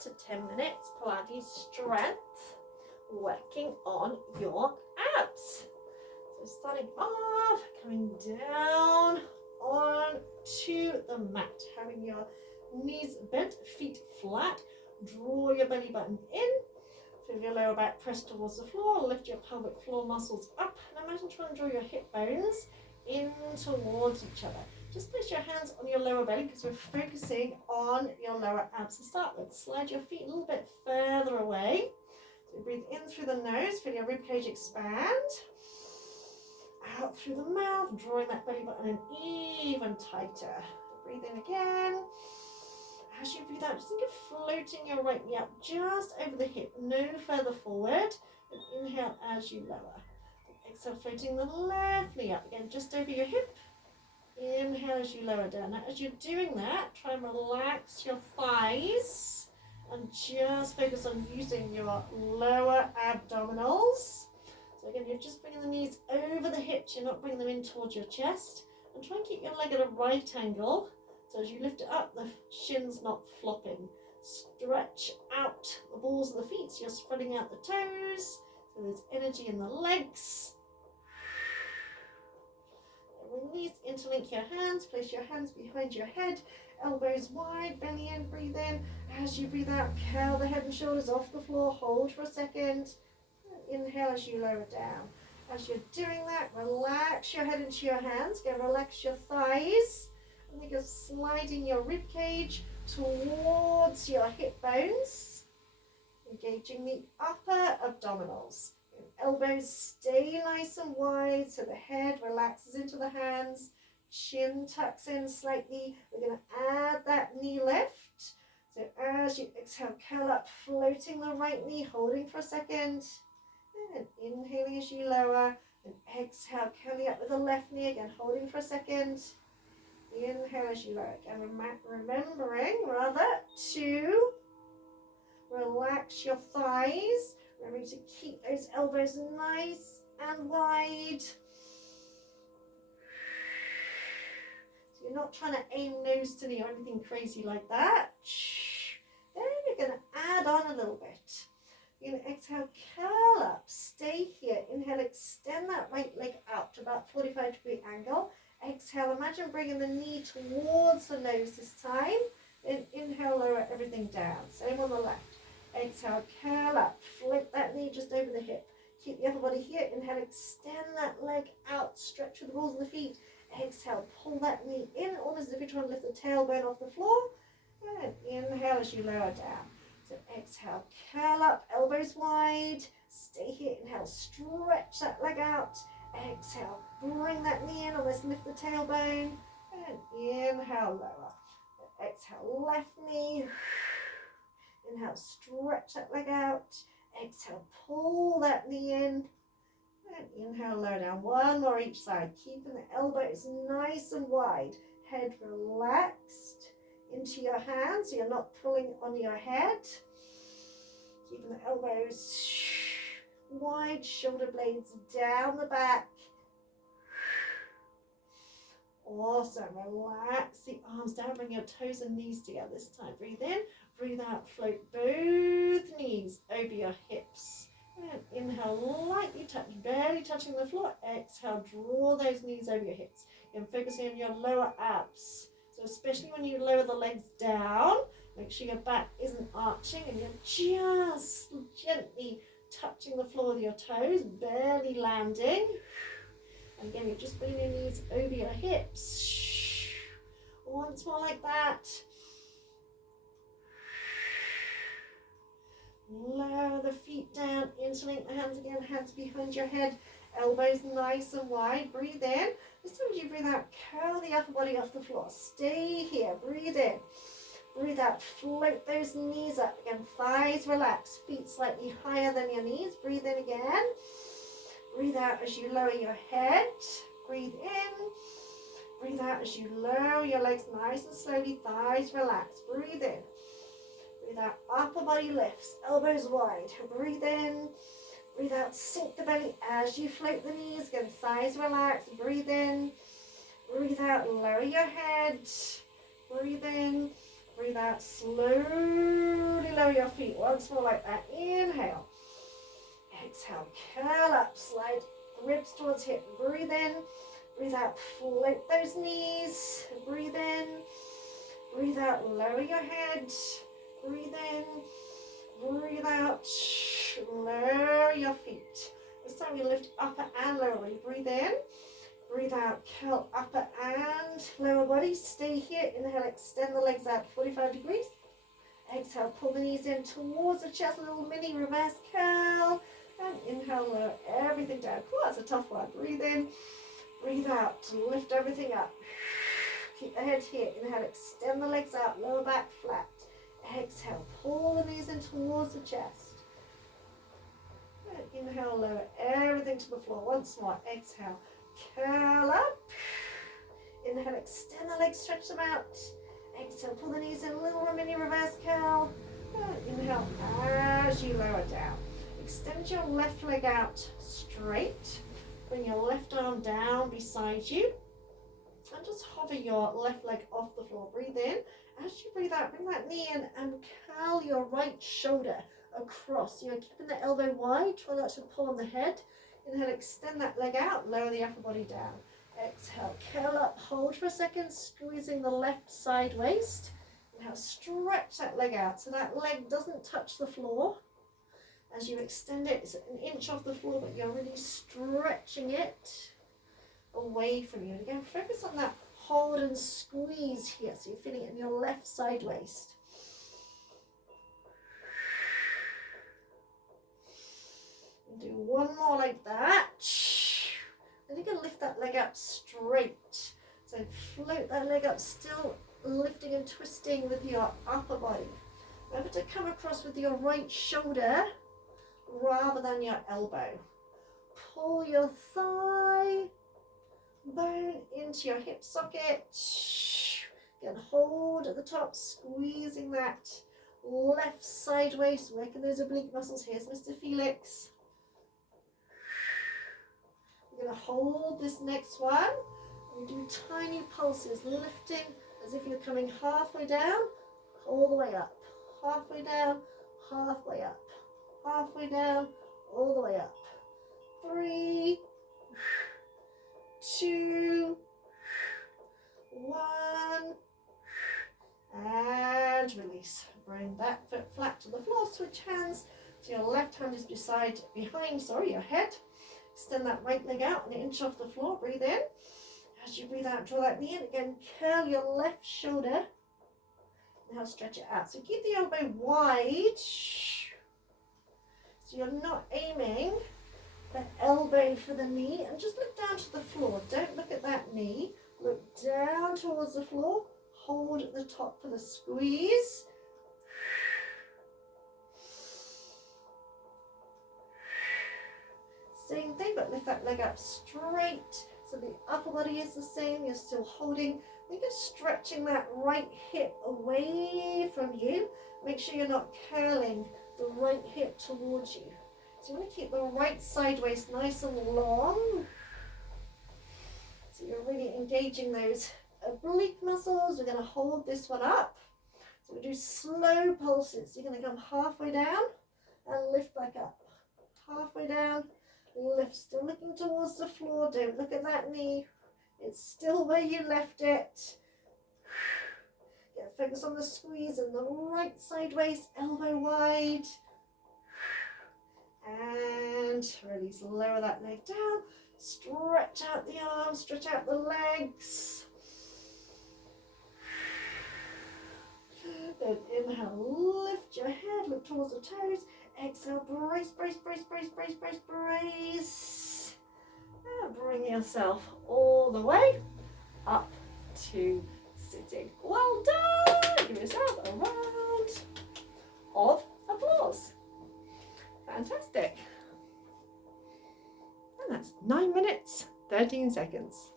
to 10 minutes Pilates strength, working on your abs. So starting off, coming down onto the mat, having your knees bent, feet flat, draw your belly button in, feel your lower back press towards the floor, lift your pelvic floor muscles up, and imagine trying to draw your hip bones in towards each other. Just place your hands on your lower belly because we're focusing on your lower abs to start with. Slide your feet a little bit further away. So breathe in through the nose, feel your ribcage expand. Out through the mouth, drawing that belly button in even tighter. Breathe in again. As you breathe out, just think of floating your right knee up just over the hip, no further forward. And inhale as you lower. Exhale, floating the left knee up again, just over your hip. Inhale as you lower down. Now, as you're doing that, try and relax your thighs and just focus on using your lower abdominals. So again, you're just bringing the knees over the hips. You're not bringing them in towards your chest. And try and keep your leg at a right angle. So as you lift it up, the shin's not flopping. Stretch out the balls of the feet. So you're spreading out the toes. So there's energy in the legs. Release, interlink your hands, place your hands behind your head, elbows wide, belly in, breathe in. As you breathe out, curl the head and shoulders off the floor, hold for a second. Inhale as you lower down. As you're doing that, relax your head into your hands, go relax your thighs, and think of sliding your rib cage towards your hip bones, engaging the upper abdominals. Elbows stay nice and wide so the head relaxes into the hands, chin tucks in slightly. We're going to add that knee lift. So as you exhale, curl up, floating the right knee, holding for a second, and inhaling as you lower, and exhale, curling up with the left knee again, holding for a second. Inhale as you lower again, remembering to relax your thighs. Remember to keep those elbows nice and wide. So you're not trying to aim nose to knee or anything crazy like that. Then you're going to add on a little bit. You're going to exhale, curl up, stay here. Inhale, extend that right leg out to about 45-degree angle. Exhale, imagine bringing the knee towards the nose this time. Then inhale, lower everything down. Same on the left. Exhale, curl up, float that knee just over the hip. Keep the upper body here. Inhale, extend that leg out, stretch with the balls of the feet. Exhale, pull that knee in, almost as if you're trying to lift the tailbone off the floor. And inhale as you lower down. So exhale, curl up, elbows wide. Stay here. Inhale, stretch that leg out. Exhale, bring that knee in, almost lift the tailbone. And inhale, lower. Exhale, left knee. Inhale, stretch that leg out. Exhale, pull that knee in. And inhale, lower down. One more each side. Keeping the elbows nice and wide. Head relaxed into your hands so you're not pulling on your head. Keeping the elbows wide, shoulder blades down the back. Awesome. Relax the arms down. Bring your toes and knees together this time. Breathe in. Breathe out. Float both knees over your hips. And inhale, lightly touch, barely touching the floor. Exhale, draw those knees over your hips. You're focusing on your lower abs. So especially when you lower the legs down, make sure your back isn't arching and you're just gently touching the floor with your toes, barely landing. And again, you're just bringing your knees over your hips. Once more like that. Lower the feet down, interlink the hands again, hands behind your head, elbows nice and wide. Breathe in. This time as you breathe out, curl the upper body off the floor. Stay here. Breathe in. Breathe out. Float those knees up again. Thighs relax. Feet slightly higher than your knees. Breathe in again. Breathe out as you lower your head. Breathe in. Breathe out as you lower your legs nice and slowly. Thighs relax. Breathe in. Breathe out. Upper body lifts. Elbows wide. Breathe in. Breathe out. Sink the belly as you float the knees. Again, thighs relax. Breathe in. Breathe out. Lower your head. Breathe in. Breathe out. Slowly lower lower your feet. Once more like that. Inhale. Exhale. Curl up. Slide ribs towards hip. Breathe in. Breathe out. Float those knees. Breathe in. Breathe out. Lower your head. Breathe in. Breathe out. Lower your feet. This time you lift upper and lower body. Breathe in. Breathe out. Curl upper and lower body. Stay here. Inhale. Extend the legs out 45 degrees. Exhale. Pull the knees in towards the chest. A little mini reverse curl. And inhale. Lower everything down. Cool. That's a tough one. Breathe in. Breathe out. Lift everything up. Keep the head here. Inhale. Extend the legs out. Lower back flat. Exhale. Pull the knees in towards the chest. And inhale. Lower everything to the floor. Once more. Exhale. Curl up. Inhale. Extend the legs. Stretch them out. Exhale. Pull the knees in. A little mini reverse curl. And inhale as you lower down. Extend your left leg out straight. Bring your left arm down beside you. And just hover your left leg off the floor. Breathe in. As you breathe out, bring that knee in and curl your right shoulder across. You're keeping the elbow wide. Try not to pull on the head. Inhale, extend that leg out. Lower the upper body down. Exhale, curl up. Hold for a second, squeezing the left side waist. Now stretch that leg out so that leg doesn't touch the floor. As you extend it, it's an inch off the floor, but you're really stretching it away from you. And again, focus on that hold and squeeze here. So you're feeling it in your left side waist. And do one more like that. Then you're going to lift that leg up straight. So float that leg up, still lifting and twisting with your upper body. Remember to come across with your right shoulder rather than your elbow. Pull your thigh bone into your hip socket. Again, hold at the top, squeezing that left side waist, working those oblique muscles. Here's Mr. Felix. We're going to hold this next one. We do tiny pulses, lifting as if you're coming halfway down, all the way up. Halfway down, halfway up. Halfway down, all the way up. 3, 2, 1, and release. Bring that foot flat to the floor. Switch hands. So your left hand is behind your head. Extend that right leg out an inch off the floor. Breathe in. As you breathe out, draw that knee in. Again, curl your left shoulder. Now stretch it out. So keep the elbow wide. So you're not aiming the elbow for the knee. And just look down to the floor. Don't look at that knee. Look down towards the floor. Hold at the top for the squeeze. Same thing, but lift that leg up straight. So the upper body is the same. You're still holding. I think you're stretching that right hip away from you. Make sure you're not curling the right hip towards you. So you want to keep the right side waist nice and long. So you're really engaging those oblique muscles. We're going to hold this one up. So we do slow pulses. You're going to come halfway down and lift back up. Halfway down, lift. Still looking towards the floor. Don't look at that knee. It's still where you left it. Yeah, focus on the squeeze and the right side waist, elbow wide. And release, lower that leg down. Stretch out the arms, stretch out the legs. Then inhale, lift your head, look towards the toes. Exhale, brace, brace, brace, brace, brace, brace, brace. And bring yourself all the way up to sitting. Well done! Give yourself a round of applause. Fantastic. And that's 9 minutes, 13 seconds.